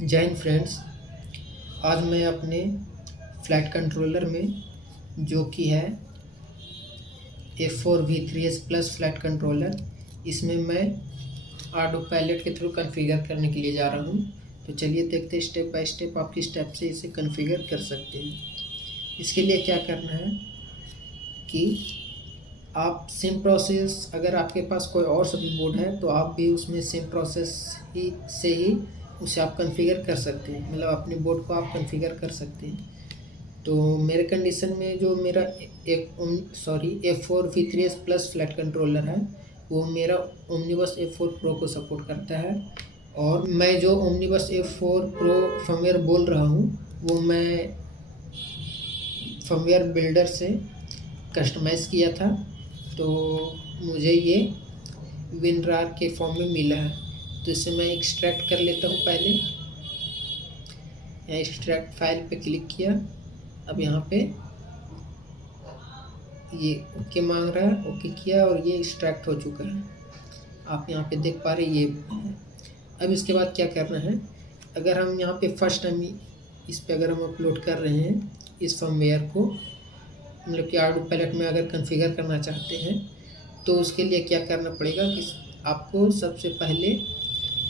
जय हिंद फ्रेंड्स। आज मैं अपने फ्लाइट कंट्रोलर में जो कि है F4V3S प्लस फ्लाइट कंट्रोलर, इसमें मैं आर्डो पायलट के थ्रू कॉन्फ़िगर करने के लिए जा रहा हूँ। तो चलिए देखते हैं स्टेप बाय स्टेप आप किस स्टेप से इसे कॉन्फ़िगर कर सकते हैं। इसके लिए क्या करना है कि आप सेम प्रोसेस, अगर आपके पास कोई और सभी बोर्ड है तो आप भी उसमें सेम प्रोसेस ही उसे आप कॉन्फ़िगर कर सकते हैं, मतलब अपने बोर्ड को आप कॉन्फ़िगर कर सकते हैं। तो मेरे कंडीशन में जो मेरा F4V3S प्लस फ्लैट कंट्रोलर है वो मेरा ओमनिबस F4 प्रो को सपोर्ट करता है। और मैं जो ओमनिबस F4 प्रो फर्मवेयर बोल रहा हूँ वो मैं फर्मवेयर बिल्डर से कस्टमाइज़ किया था, तो मुझे ये WinRAR के फॉर्म में मिला है। तो इसे मैं एक्सट्रैक्ट कर लेता हूँ। पहले यहाँ एक्सट्रैक्ट फाइल पे क्लिक किया। अब यहाँ पे ये ओके मांग रहा है, ओके किया और ये एक्सट्रैक्ट हो चुका है। आप यहाँ पे देख पा रहे ये है। अब इसके बाद क्या करना है, अगर हम यहाँ पे फर्स्ट टाइम इस पे अगर हम अपलोड कर रहे हैं इस फर्मवेयर को, मतलब कि आर्डो पायलट में अगर कॉन्फ़िगर करना चाहते हैं तो उसके लिए क्या करना पड़ेगा कि आपको सबसे पहले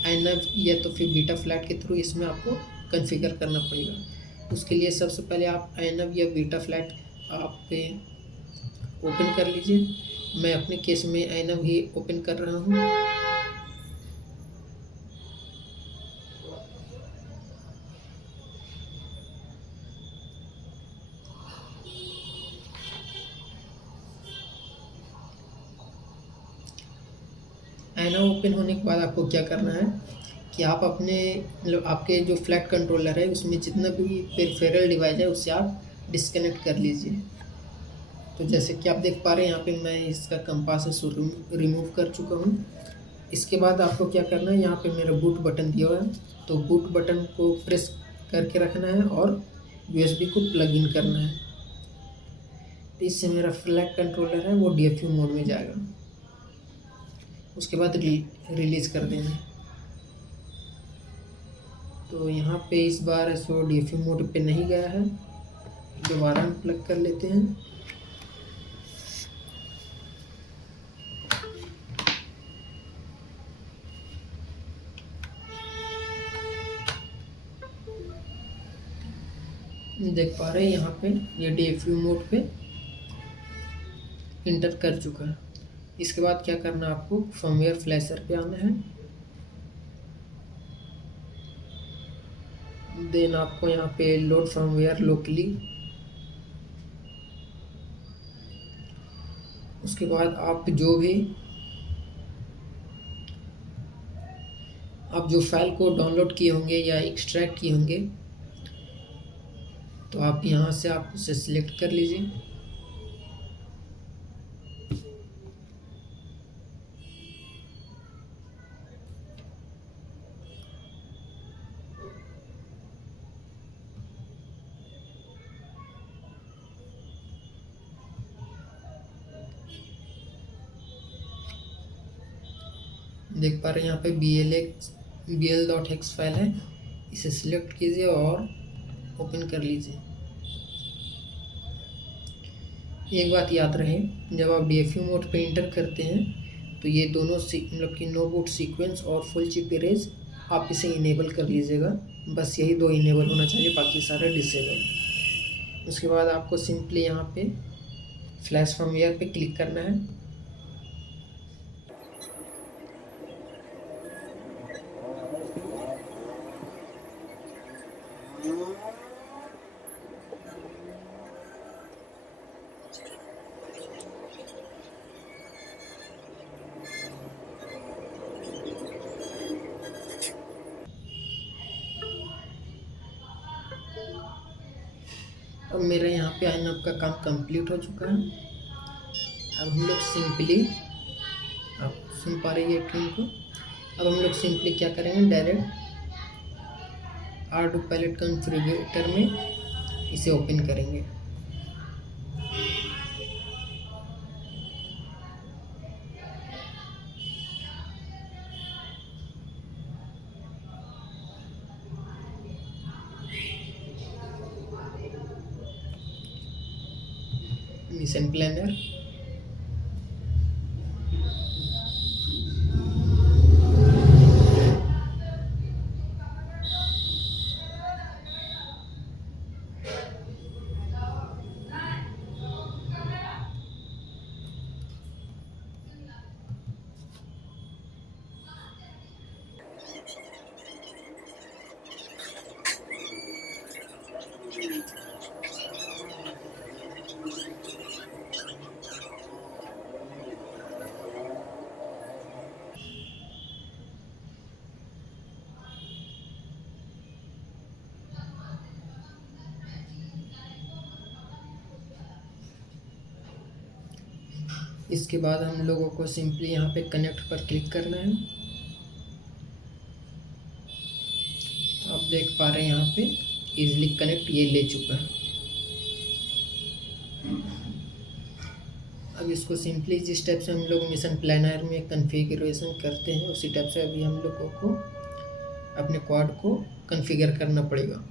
एनव या तो फिर बीटा फ्लैट के थ्रू इसमें आपको कॉन्फ़िगर करना पड़ेगा। उसके लिए सबसे पहले आप एनव या बीटा फ्लैट आप पे ओपन कर लीजिए। मैं अपने केस में एनव ही ओपन कर रहा हूँ। एनव ओपन होने के बाद आपको क्या करना है कि आप अपने मतलब आपके जो फ्लैट कंट्रोलर है उसमें जितना भी पेरिफेरल डिवाइस है उससे आप डिस्कनेक्ट कर लीजिए। तो जैसे कि आप देख पा रहे हैं यहाँ पे मैं इसका कंपास रिमूव कर चुका हूँ। इसके बाद आपको क्या करना है, यहाँ पे मेरा बूट बटन दिया हुआ है तो बूट बटन को प्रेस करके रखना है और यूएसबी को प्लग इन करना है। तो इससे मेरा फ्लैट कंट्रोलर है वो DFU मोड में जाएगा। उसके बाद रिलीज़ कर देना है। तो यहाँ पे इस बार सो DFU मोड पे नहीं गया है, दोबारा प्लग कर लेते हैं। देख पा रहे हैं यहाँ पे ये DFU मोड पे इंटर कर चुका है। इसके बाद क्या करना है, आपको फर्मवेयर फ्लैशर पे आना है। देन आपको यहाँ पे लोड फर्मवेयर लोकली, उसके बाद आप जो फाइल को डाउनलोड किए होंगे या एक्सट्रैक्ट किए होंगे तो आप यहाँ से आप उसे सिलेक्ट कर लीजिए। देख पा रहे हैं यहाँ पे bl.x फाइल है, इसे सिलेक्ट कीजिए और ओपन कर लीजिए। एक बात याद रहे, जब आप DFU मोड पे इंटर करते हैं तो ये दोनों मतलब कि नो बूट सीक्वेंस और फुल चिप इरेज आप इसे इनेबल कर लीजिएगा। बस यही दो इनेबल होना चाहिए, बाकी सारा डिसेबल। उसके बाद आपको सिंपली यहाँ पे फ्लैश फर्मवेयर पे क्लिक करना है। अब मेरा यहाँ पे आइनअप का काम कंप्लीट हो चुका है। अब हम लोग सिंपली, आप सुन पा रही है ट्यून को, अब हम लोग सिंपली क्या करेंगे, डायरेक्ट आर्डो पायलट कॉन्फ़िगरेटर में इसे ओपन करेंगे। Mission planner. इसके बाद हम लोगों को सिंपली यहाँ पे कनेक्ट पर क्लिक करना है। तो आप देख पा रहे हैं यहाँ पे इजीली कनेक्ट ये ले चुका है। अब इसको सिंपली जिस टाइप से हम लोग मिशन प्लानर में कॉन्फ़िगरेशन करते हैं उसी टाइप से अभी हम लोगों को अपने क्वाड को कॉन्फ़िगर करना पड़ेगा।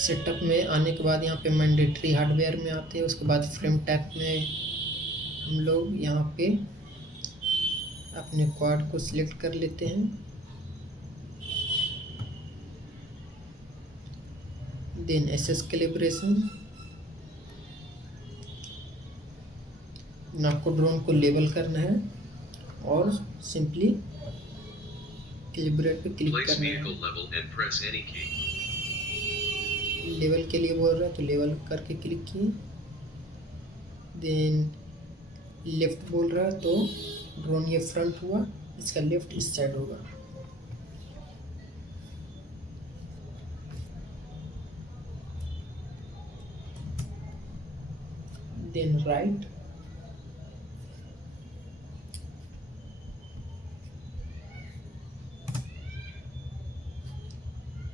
सेटअप में आने के बाद यहाँ पे मैंडेटरी हार्डवेयर में आते हैं। उसके बाद फ्रेम टैप में हम लोग यहाँ पे अपने क्वाड को सिलेक्ट कर लेते हैं। देन एसएस कैलिब्रेशन, आपको ड्रोन को लेवल करना है और सिंपली कैलिब्रेट पे क्लिक करना है। लेवल के लिए बोल रहा है तो लेवल करके क्लिक किए। देन लेफ्ट बोल रहा है तो ड्रोन ये फ्रंट हुआ, इसका लेफ्ट इस साइड होगा। Then right,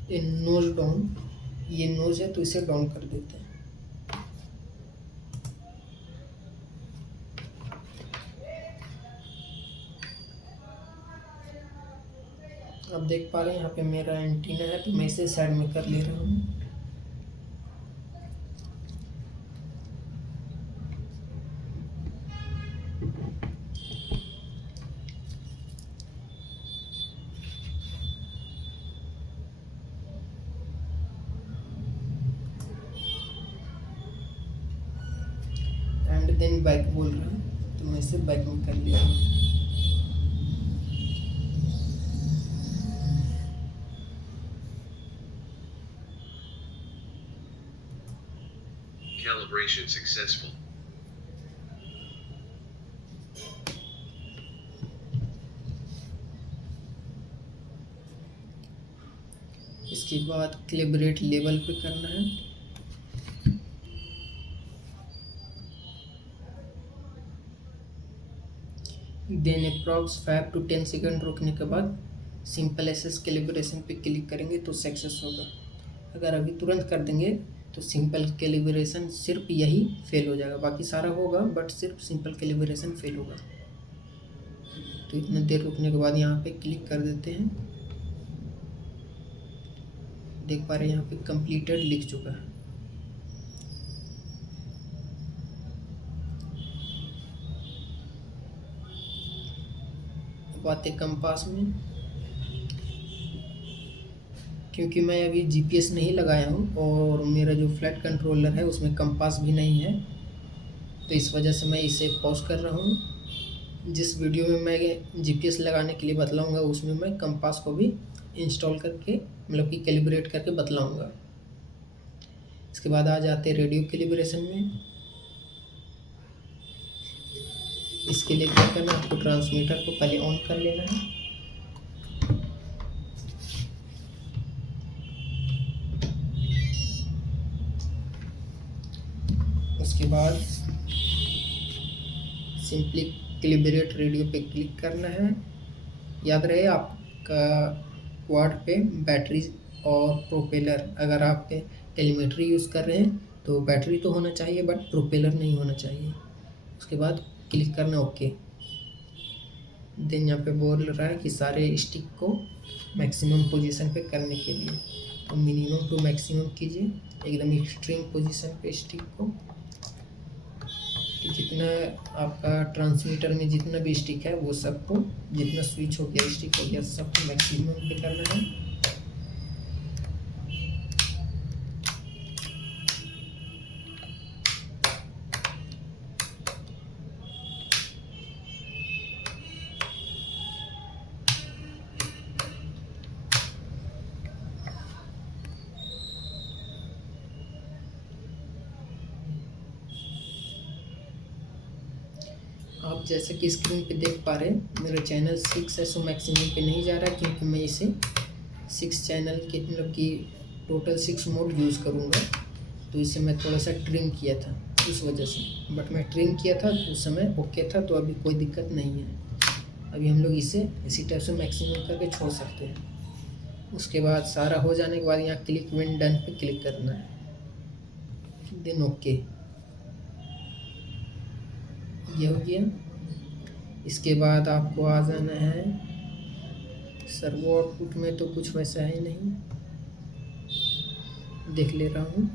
then nose down, ये नोज है तो इसे डाउन कर देते हैं। आप देख पा रहे हैं यहाँ पे मेरा एंटीना है तो मैं इसे साइड में कर ले रहा हूँ। एंड देन बैक बोल रहा है तो मैं इसे बैक में कर ले रहा हूँ। Calibration successful. इसके बाद कैलिब्रेट लेवल पे करना है। देन अप्रॉक्स 5 to 10 सेकंड रुकने के बाद सिंपल एसएस कैलिब्रेशन पे क्लिक करेंगे तो सक्सेस होगा। अगर अभी तुरंत कर देंगे तो सिंपल कैलिब्रेशन सिर्फ यही फेल हो जाएगा, बाकी सारा होगा बट सिर्फ सिंपल कैलिब्रेशन फेल होगा। तो इतने देर रुकने के बाद यहाँ पे क्लिक कर देते हैं। देख पा रहे हैं यहाँ पे कंप्लीटेड लिख चुका है। बात है कंपास में, क्योंकि मैं अभी जीपीएस नहीं लगाया हूँ और मेरा जो फ्लाइट कंट्रोलर है उसमें कंपास भी नहीं है, तो इस वजह से मैं इसे पॉज कर रहा हूँ। जिस वीडियो में मैं जीपीएस लगाने के लिए बतलाऊँगा उसमें मैं कंपास को भी इंस्टॉल करके मतलब कि कैलिब्रेट करके बतलाऊँगा। इसके बाद आ जाते हैं रेडियो कैलिब्रेशन में। इसके लिए क्या करना है, आपको ट्रांसमीटर को पहले ऑन कर लेना है। उसके बाद सिंपली कैलिब्रेट रेडियो पे क्लिक करना है। याद रहे आपका क्वाड पे बैटरी और प्रोपेलर, अगर आप टेलीमेट्री यूज़ कर रहे हैं तो बैटरी तो होना चाहिए बट प्रोपेलर नहीं होना चाहिए। उसके बाद क्लिक करना ओके। देन यहाँ पे बोल रहा है कि सारे स्टिक को मैक्सिमम पोजीशन पे करने के लिए, तो मिनिमम टू मैक्सिमम कीजिए एकदम एक्सट्रीम पोजीशन पे स्टिक को। तो जितना आपका ट्रांसमीटर में जितना भी स्टिक है वो सबको, जितना स्विच हो गया स्टिक हो गया, सबको मैक्सिमम पे करना है। आप जैसे कि स्क्रीन पे देख पा रहे हैं मेरा चैनल 6 है, सो मैक्सिमम पे नहीं जा रहा है क्योंकि मैं इसे 6 चैनल के मतलब कि टोटल 6 मोड यूज़ करूँगा, तो इसे मैं थोड़ा सा ट्रिम किया था उस वजह से। बट मैं ट्रिम किया था उस समय ओके था, तो अभी कोई दिक्कत नहीं है। अभी हम लोग इसे इसी टाइप से मैक्सिमम करके छोड़ सकते हैं। उसके बाद सारा हो जाने के बाद यहाँ क्लिक व्हेन डन पे क्लिक करना है, देन ओके, ये हो गया। इसके बाद आपको आ जाना है सर्वो आउटपुट में, तो कुछ वैसा है नहीं, देख ले रहा हूँ।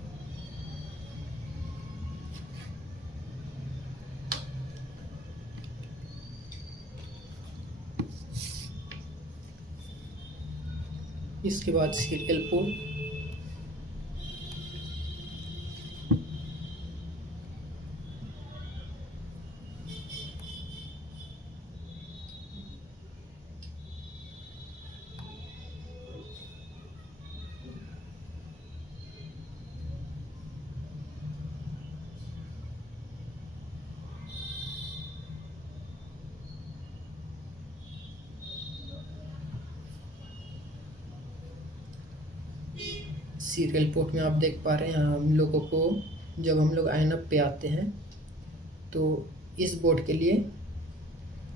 इसके बाद सीरियल पोर्ट, सीरियल पोर्ट में आप देख पा रहे हैं हम लोगों को जब हम लोग आइनअप पे आते हैं तो इस बोर्ड के लिए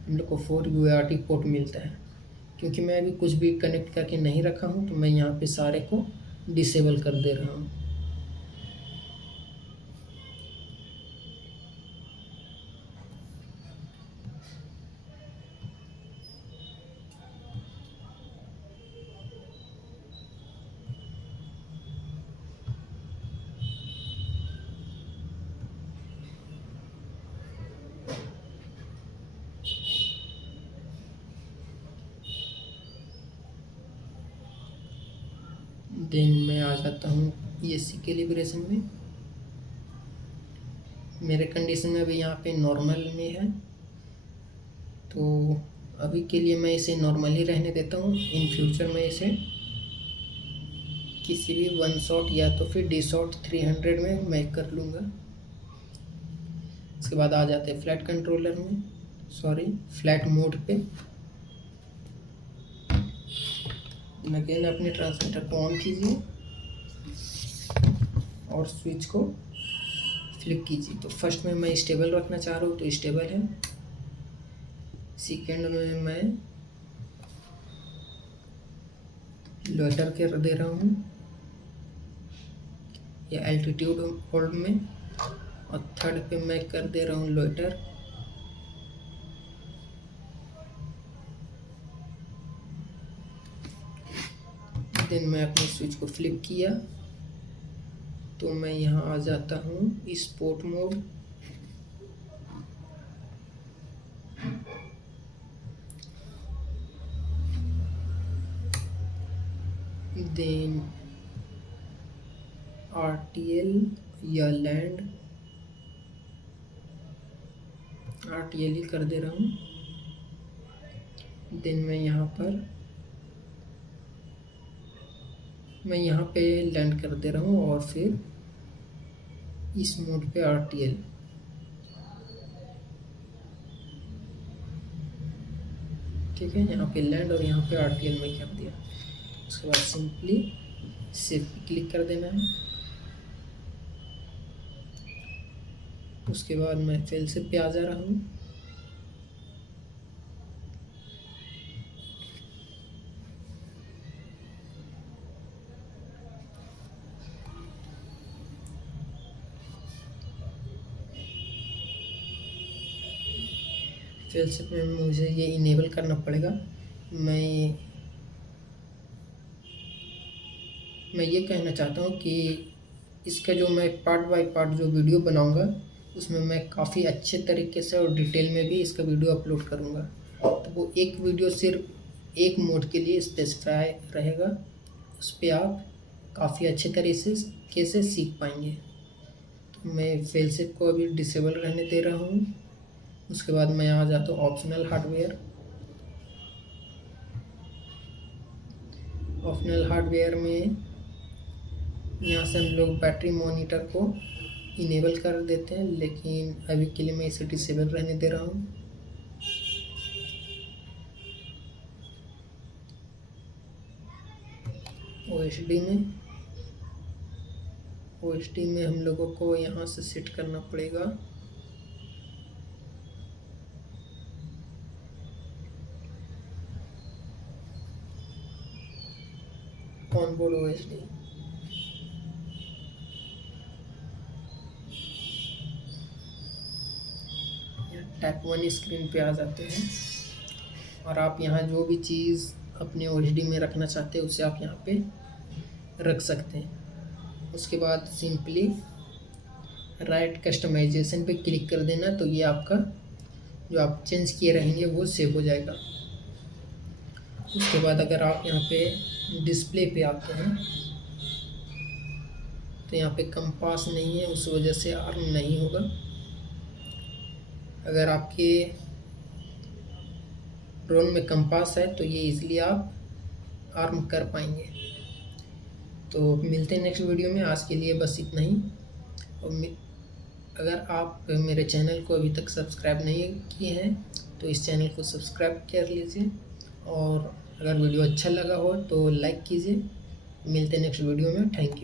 हम लोग को 4 UART पोर्ट मिलता है। क्योंकि मैं अभी कुछ भी कनेक्ट करके नहीं रखा हूँ तो मैं यहाँ पे सारे को डिसेबल कर दे रहा हूँ। देन मैं आ जाता हूँ ESC कैलिब्रेशन में। मेरे कंडीशन में अभी यहाँ पे नॉर्मल में है, तो अभी के लिए मैं इसे नॉर्मल ही रहने देता हूँ। इन फ्यूचर में इसे किसी भी वन शॉट या तो फिर डी शॉट 300 में मैं कर लूँगा। इसके बाद आ जाते हैं फ्लैट कंट्रोलर में, सॉरी फ्लैट मोड पे। अगेन अपने ट्रांसमीटर को ऑन कीजिए और स्विच को फ्लिप कीजिए। तो फर्स्ट में मैं स्टेबल रखना चाह रहा हूँ तो स्टेबल है, सेकेंड में मैं लोटर कर दे रहा हूँ या एल्टीट्यूड होल्ड में, और थर्ड पे मैं कर दे रहा हूँ लोटर। देन मैं अपने स्विच को फ्लिप किया तो मैं यहाँ आ जाता हूँ स्पोर्ट मोड। देन RTL या लैंड, RTL ही कर दे रहा हूँ। देन मैं यहाँ पे लैंड कर दे रहा हूँ और फिर इस मोड पे RTL। ठीक है, यहाँ पे लैंड और यहाँ पे RTL में कर दिया। उसके बाद सिंपली सेव पे क्लिक कर देना है। उसके बाद मैं फेल सेव पे आ जा रहा हूँ। फेलसेप में मुझे ये इनेबल करना पड़ेगा। मैं ये कहना चाहता हूँ कि इसका जो मैं पार्ट बाय पार्ट जो वीडियो बनाऊँगा उसमें मैं काफ़ी अच्छे तरीके से और डिटेल में भी इसका वीडियो अपलोड करूँगा। तो वो एक वीडियो सिर्फ एक मोड के लिए स्पेसिफाई रहेगा, उस पर आप काफ़ी अच्छे तरीके से सीख पाएंगे। तो मैं फेलसेप को अभी डिसेबल रहने दे रहा हूँ। उसके बाद मैं यहाँ जाता हूँ ऑप्शनल हार्डवेयर। ऑप्शनल हार्डवेयर में यहाँ से हम लोग बैटरी मॉनिटर को इनेबल कर देते हैं, लेकिन अभी के लिए मैं इसे डिसेबल रहने दे रहा हूँ। OSD में हम लोगों को यहाँ से सेट करना पड़ेगा ऑनबोर्ड OSD। टैप 1 स्क्रीन पे आ जाते हैं और आप यहाँ जो भी चीज़ अपने OSD में रखना चाहते हैं उसे आप यहाँ पे रख सकते हैं। उसके बाद सिंपली राइट कस्टमाइजेशन पे क्लिक कर देना, तो ये आपका जो आप चेंज किए रहेंगे वो सेव हो जाएगा। उसके बाद अगर आप यहाँ पे डिस्प्ले पे आते हैं तो यहाँ पे कंपास नहीं है, उस वजह से आर्म नहीं होगा। अगर आपके ड्रोन में कंपास है तो ये इजीली आप आर्म कर पाएंगे। तो मिलते हैं नेक्स्ट वीडियो में। आज के लिए बस इतना ही। और अगर आप मेरे चैनल को अभी तक सब्सक्राइब नहीं किए हैं तो इस चैनल को सब्सक्राइब कर लीजिए, और अगर वीडियो अच्छा लगा हो तो लाइक कीजिए। मिलते हैं नेक्स्ट वीडियो में। Thank you.